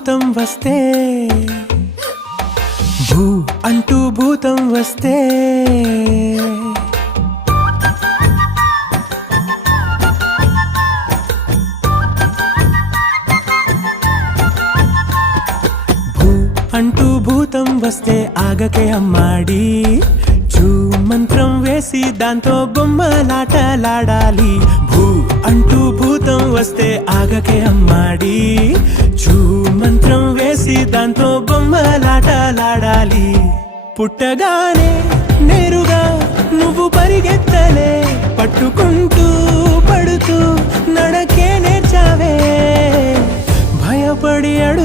భూతం వస్తే భూ అంటూ భూతం వస్తే భూ అంటూ భూతం వస్తే ఆగకే అమ్మాడి చూ మంత్రం వేసి దాంతో బొమ్మలాటలాడాలి భూ అంటూ భూతం వస్తే ఆగకే అమ్మాడి చూ మంత్రం వేసి దాంతో బొమ్మలాటలాడాలి పుట్టగానే నేరుగా నువ్వు పరిగెత్తలే పట్టుకుంటూ పడుతూ నడకే నేర్చావే భయపడి అడుగు